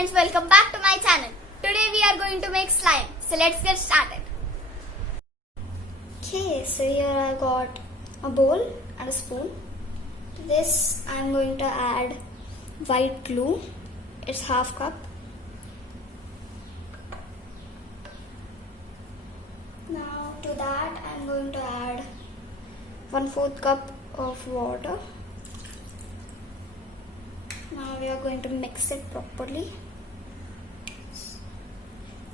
friends, welcome back to my channel. Today we are going to make slime. So let's get started. Okay, so here I got a bowl and a spoon. To this I am going to add white glue. It's half cup. Now to that I am going to add 1/4 cup of water. Now we are going to mix it properly.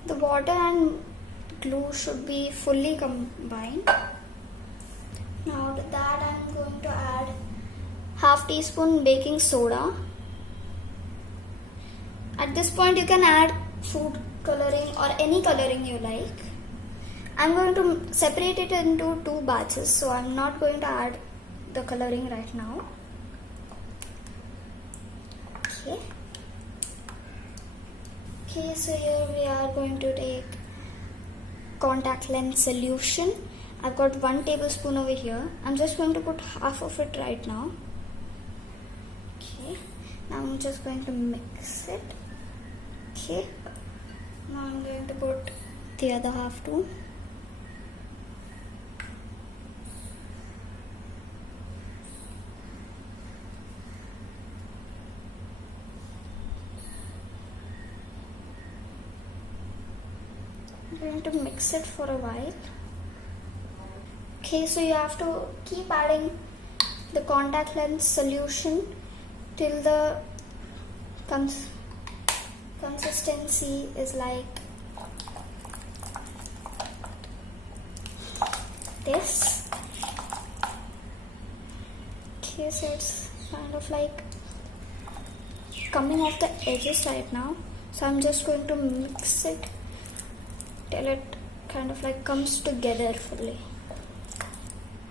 The water and glue should be fully combined. Now to that I am going to add half teaspoon baking soda. At this point you can add food coloring or any coloring you like. I'm going to separate it into 2 batches, so I'm not going to add the coloring right now. Okay, so here we are going to take contact lens solution. I've got 1 tablespoon over here. I'm just going to put half of it right now. Okay, now I'm just going to mix it. Okay, now I'm going to put the other half too. I'm going to mix it for a while. Okay, so you have to keep adding the contact lens solution till the consistency is like this. Okay, so it's kind of like coming off the edges right now. So I'm just going to mix it till it kind of like comes together fully.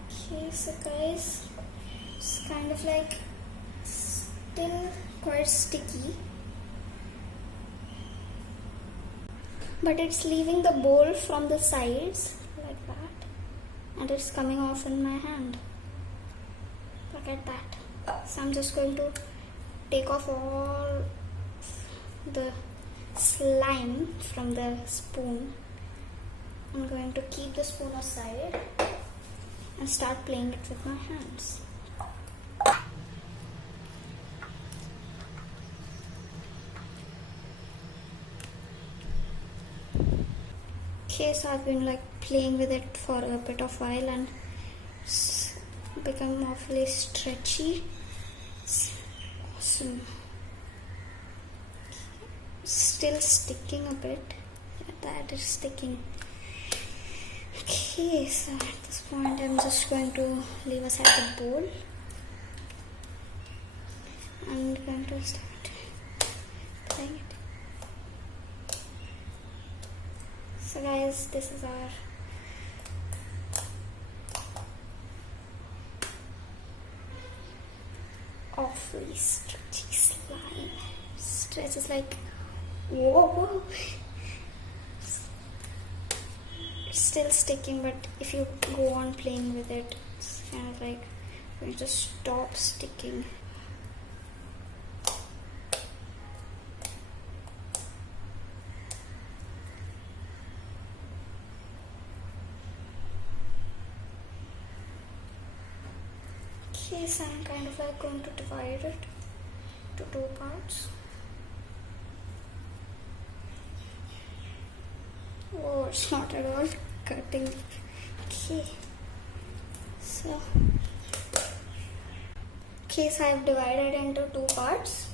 Okay, so guys, it's kind of like still quite sticky, but it's leaving the bowl from the sides like that, and it's coming off in my hand. Look at that. So I'm just going to take off all the slime from the spoon. I'm going to keep the spoon aside and start playing it with my hands. Okay, so I've been like playing with it for a bit of while and it's become awfully stretchy. It's awesome. Still sticking a bit. That is sticking. Okay, so at this point I'm just going to leave aside the bowl and going to start playing it. So guys, this is our awfully stretchy slime. Stretches like whoa. Still sticking, but if you go on playing with it, it's kind of like going to stop sticking. Okay, so I'm kind of like going to divide it to 2 parts. Oh, it's not at all cutting. Okay, so I've divided into 2 parts.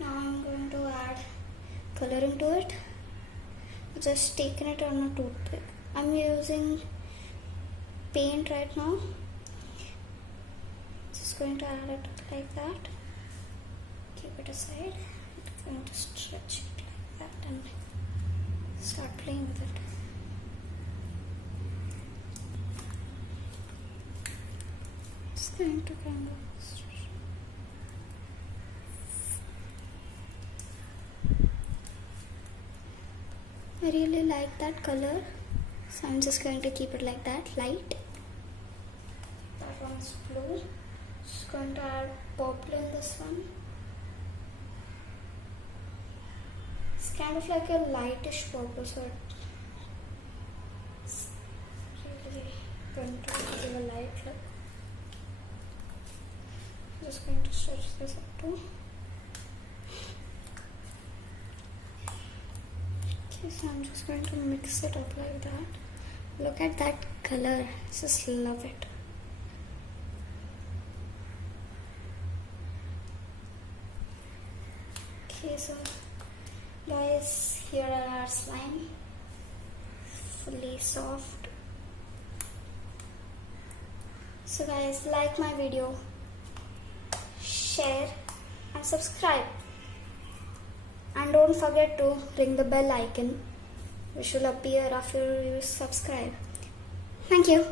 Now I'm going to add coloring to it. Just taking it on a toothpick. I'm using paint right now. Just going to add it like that. Keep it aside. I'm going to stretch it like that and start playing with it. It's going to kind of stretch. I really like that color, so I'm just going to keep it like that, light. That one's blue. Just going to add purple in this one. kind of like a lightish purple, so it's really going to give a light look. I'm just going to stretch this up too. Okay, so I'm just going to mix it up like that. Look at that color, just love it. Okay, so guys, here are our slime, fully soft. So guys, like my video, share and subscribe, and don't forget to ring the bell icon which will appear after you subscribe. Thank you.